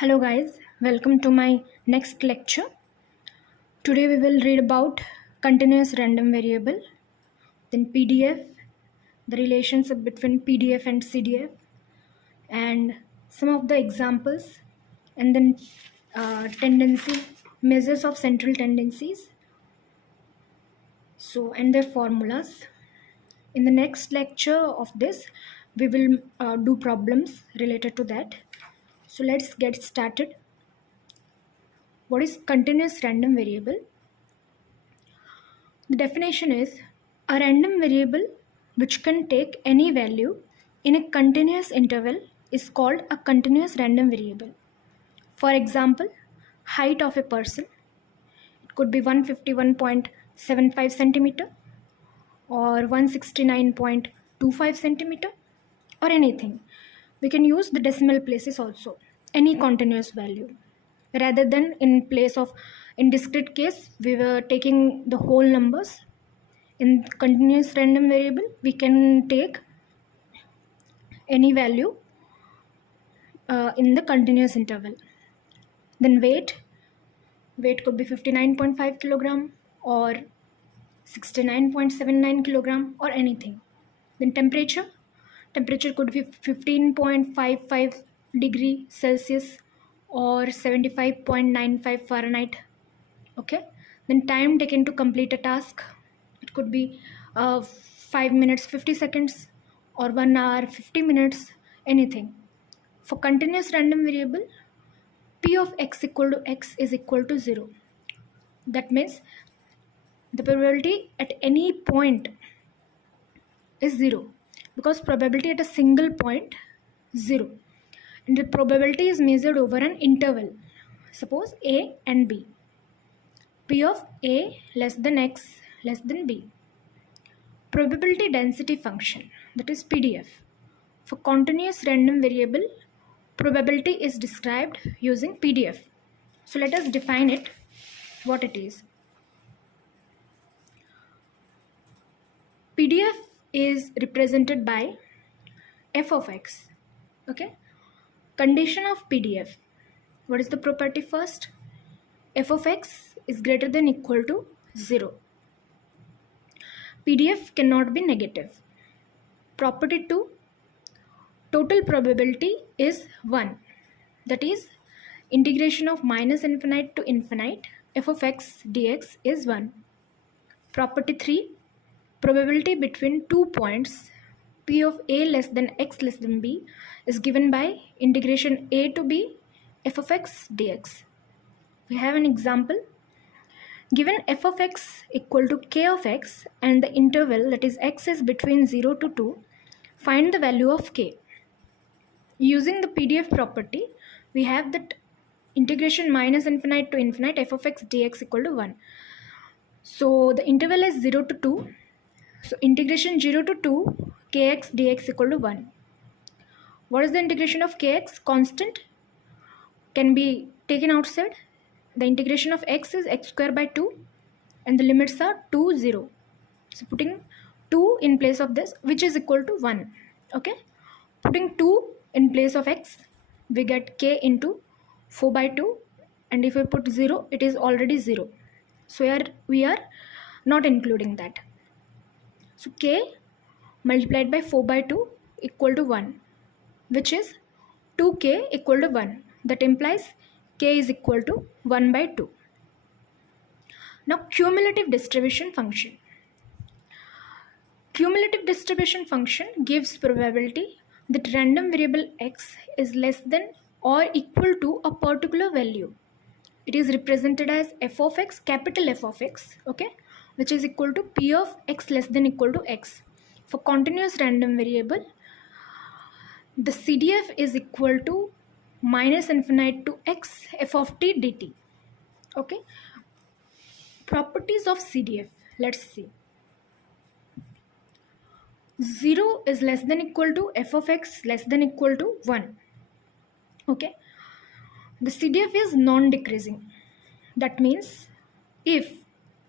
Hello guys, welcome to my next lecture. Today we will read about continuous random variable, then PDF, the relationship between PDF and CDF, and some of the examples, and then tendency, measures of central tendencies, and their formulas. In the next lecture of this, we will do problems related to that. So let's get started. What is continuous random variable? The definition is a random variable which can take any value in a continuous interval is called a continuous random variable. For example, height of a person. It could be 151.75 centimeter or 169.25 centimeter or anything. We can use the decimal places also, any continuous value. Rather than in discrete case, we were taking the whole numbers. In continuous random variable, we can take any value in the continuous interval. Then weight could be 59.5 kilogram or 69.79 kilogram or anything. Then temperature could be 15.55 degree Celsius or 75.95 Fahrenheit. Okay. Then time taken to complete a task. It could be 5 minutes 50 seconds or 1 hour 50 minutes, anything. For continuous random variable, P of x equal to x is equal to 0. That means the probability at any point is 0, because probability at a single point is 0, and the probability is measured over an interval. Suppose A and B. P of A less than x less than B. Probability density function, that is PDF. For continuous random variable, probability is described using PDF. So let us define it, what it is. PDF is represented by f of x. Okay. Condition of PDF. What is the property first? F of x is greater than equal to 0. PDF cannot be negative. Property 2, total probability is 1. That is, integration of minus infinite to infinite f of x dx is 1. Property 3, probability between 2 points p of a less than x less than b is given by integration a to b f of x dx. We have an example. Given f of x equal to k of x and the interval, that is x, is between 0 to 2, find the value of k. Using the PDF property, we have that integration minus infinite to infinite f of x dx equal to 1. So the interval is 0 to 2. So integration 0 to 2 kx dx equal to 1. What is the integration of kx? Constant can be taken outside. The integration of x is x square by 2 and the limits are 2, 0. So putting 2 in place of this, which is equal to 1. Okay. Putting 2 in place of x, we get k into 4 by 2, and if we put 0, it is already 0. So we are not including that. So k multiplied by 4 by 2 equal to 1, which is 2k equal to 1. That implies k is equal to 1 by 2. Now cumulative distribution function. Cumulative distribution function gives probability that random variable x is less than or equal to a particular value. It is represented as f of x, capital F of x, okay, which is equal to p of x less than equal to x. For continuous random variable, the CDF is equal to minus infinite to x f of t dt. Okay. Properties of CDF. Let's see. 0 is less than equal to f of x less than equal to 1. Okay. The CDF is non-decreasing. That means if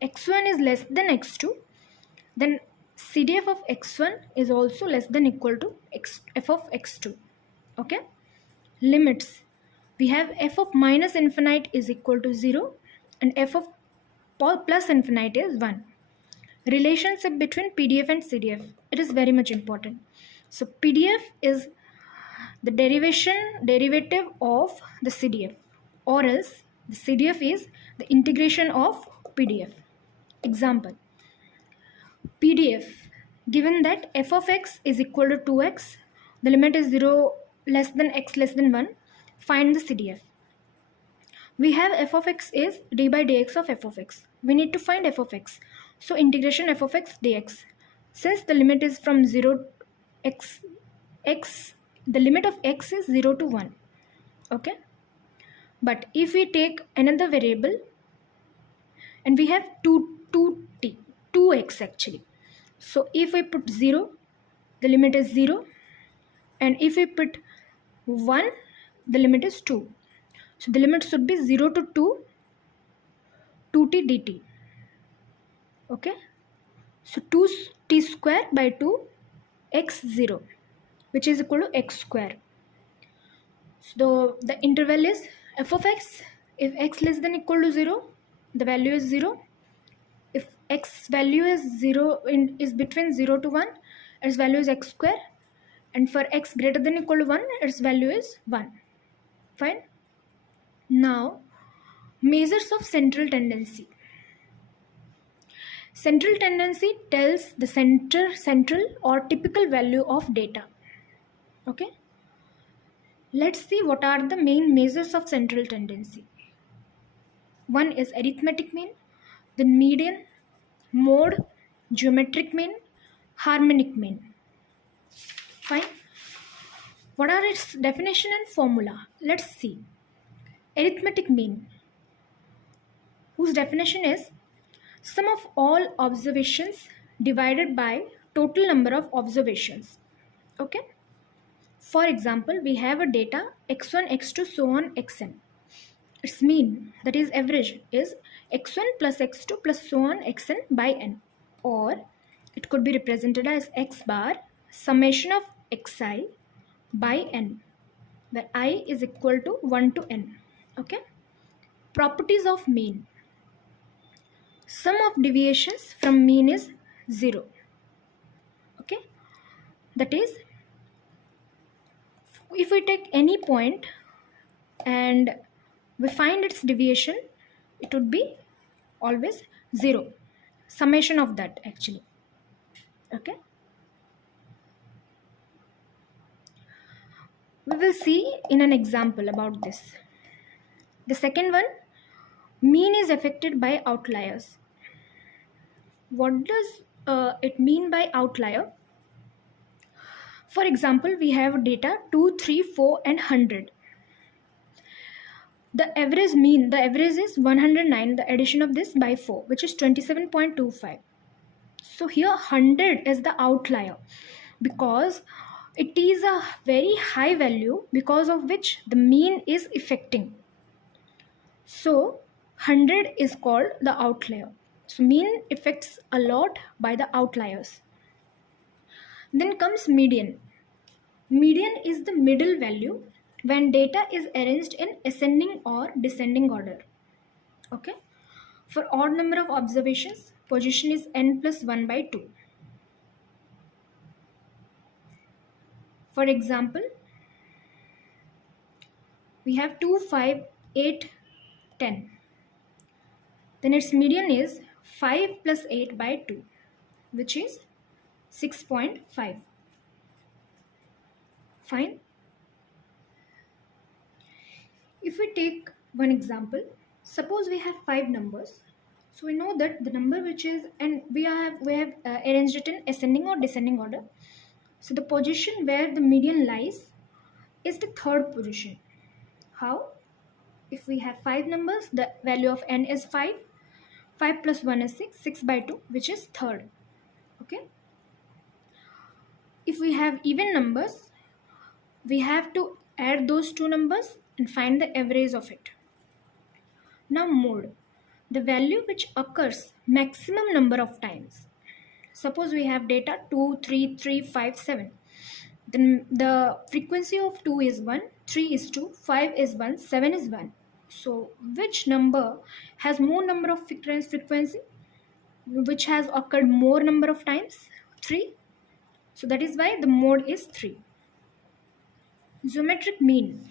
x1 is less than x2, then CDF of x1 is also less than equal to f of x2. Okay. Limits. we have f of minus infinite is equal to 0 and f of plus infinite is 1. Relationship between PDF and CDF, it is very much important. So PDF is the derivative of the CDF, or else the CDF is the integration of PDF. Example, PDF, given that f of x is equal to 2x, the limit is 0 less than x less than 1, find the CDF. We have f of x is d by dx of f of x. We need to find f of x. So integration f of x dx. Since the limit is from 0 x, the limit of x is 0 to 1. Okay. But if we take another variable and we have 2x actually. So if we put 0, the limit is 0. And if we put 1, the limit is 2. So the limit should be 0 to 2t dt. Okay. So 2t square by 2 x0, which is equal to x square. So the interval is f of x. If x less than equal to 0, the value is 0. If x value is 0 is between 0 to 1, its value is x square. And for x greater than equal to 1, its value is 1. Fine. Now, measures of central tendency. Central tendency tells the central or typical value of data. Okay. Let's see what are the main measures of central tendency. One is arithmetic mean, then median, mode, geometric mean, harmonic mean. Fine. What are its definition and formula? Let's see. Arithmetic mean, whose definition is sum of all observations divided by total number of observations. Okay. For example, we have a data x1, x2, so on, xn. Its mean, that is average, is x1 plus x2 plus so on xn by n. Or it could be represented as x bar summation of xi by n, where I is equal to 1 to n. Okay. Properties of mean. Sum of deviations from mean is 0. Okay. That is, if we take any point and we find its deviation, it would be always 0. Summation of that actually. Okay. We will see in an example about this. The second one, mean is affected by outliers. What does it mean by outlier? For example, we have data 2, 3, 4 and 100. The average mean, the average is 109, the addition of this by 4, which is 27.25. So here 100 is the outlier because it is a very high value because of which the mean is affecting. So 100 is called the outlier. So mean affects a lot by the outliers. Then comes median. Median is the middle value when data is arranged in ascending or descending order. Okay. For odd number of observations, position is n plus 1 by 2. For example, we have 2, 5, 8, 10. Then its median is 5 plus 8 by 2, which is 6.5. Fine. If we take one example, suppose we have 5 numbers. So we know that the number which is, and we have arranged it in ascending or descending order. So the position where the median lies is the third position. How? If we have 5 numbers, the value of n is 5. 5 plus 1 is 6, 6 by 2, which is third. Okay. If we have even numbers, we have to add those two numbers and find the average of it. Now mode, the value which occurs maximum number of times. Suppose we have data 2, 3, 3, 5, 7. Then the frequency of 2 is 1, 3 is 2, 5 is 1, 7 is 1. So which number has more number of frequency? Which has occurred more number of times? 3. So that is why the mode is 3. Geometric mean.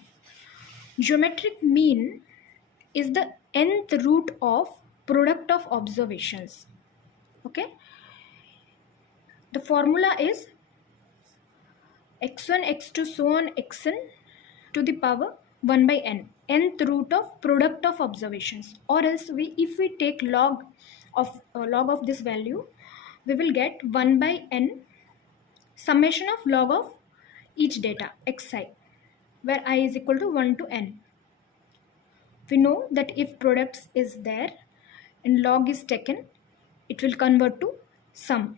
Geometric mean is the nth root of product of observations. Okay. The formula is x1, x2, so on xn to the power 1 by n, nth root of product of observations. Or else if we take log of this value, we will get 1 by n summation of log of each data xi, where I is equal to 1 to n. We know that if products is there and log is taken, it will convert to sum,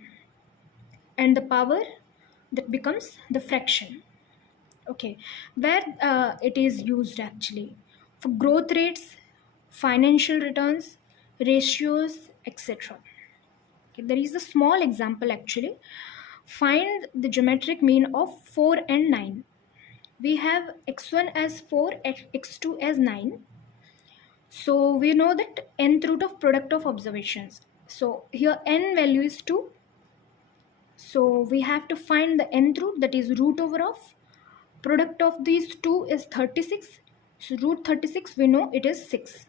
and the power that becomes the fraction. Okay, where it is used actually for growth rates, financial returns, ratios, etc. Okay, there is a small example actually. Find the geometric mean of 4 and 9. We have x1 as 4, x2 as 9. So we know that nth root of product of observations. So here n value is 2. So we have to find the nth root, that is root over of product of these two is 36. So root 36 we know it is 6.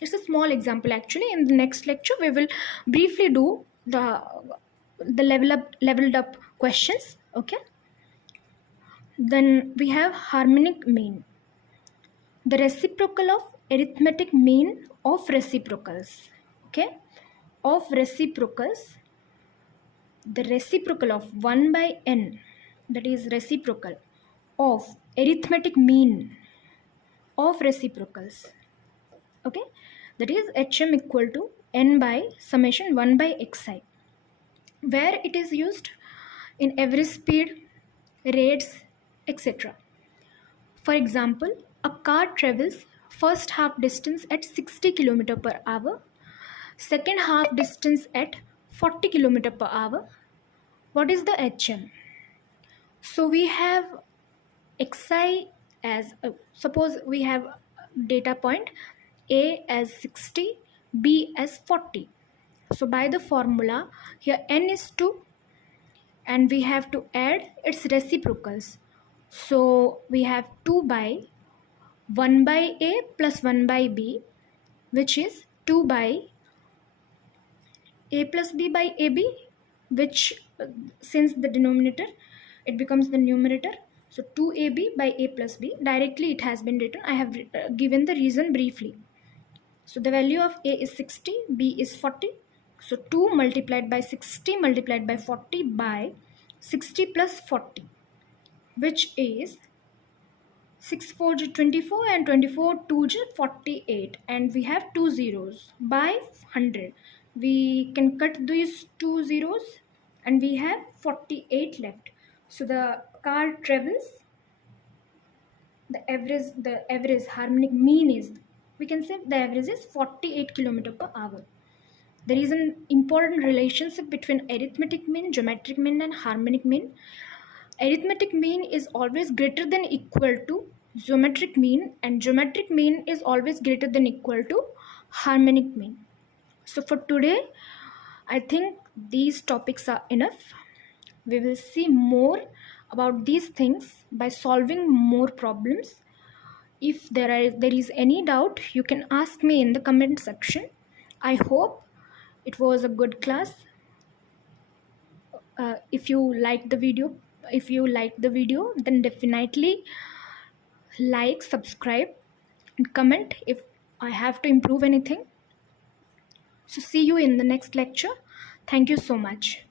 It's a small example actually. In the next lecture we will briefly do the leveled up questions. Okay. Then we have harmonic mean. The reciprocal of arithmetic mean of reciprocals. Okay. Of reciprocals, the reciprocal of 1 by n, that is reciprocal of arithmetic mean of reciprocals. Okay, that is hm equal to n by summation 1 by xi, where it is used in average speed, rates, etc. For example, a car travels first half distance at 60 km per hour, second half distance at 40 km per hour. What is the hm? So we have xi as suppose we have data point a as 60, b as 40. So by the formula here n is 2 and we have to add its reciprocals. So we have 2 by 1 by a plus 1 by b, which is 2 by a plus b by ab, which since the denominator it becomes the numerator, so 2ab by a plus b. Directly it has been written. I have given the reason briefly. So the value of a is 60, b is 40. So 2 multiplied by 60 multiplied by 40 by 60 plus 40, which is 6 4 is 24 and 24 2 is 48, and we have 2 zeros by 100. We can cut these 2 zeros and we have 48 left. So the car travels, the average harmonic mean is, we can say the average is 48 km per hour. There is an important relationship between arithmetic mean, geometric mean and harmonic mean. Arithmetic mean is always greater than equal to geometric mean, and geometric mean is always greater than equal to harmonic mean. So for today, I think these topics are enough. We will see more about these things by solving more problems. If there is any doubt, you can ask me in the comment section. I hope it was a good class. If you like the video, then definitely like, subscribe and comment if I have to improve anything. So see you in the next lecture. Thank you so much.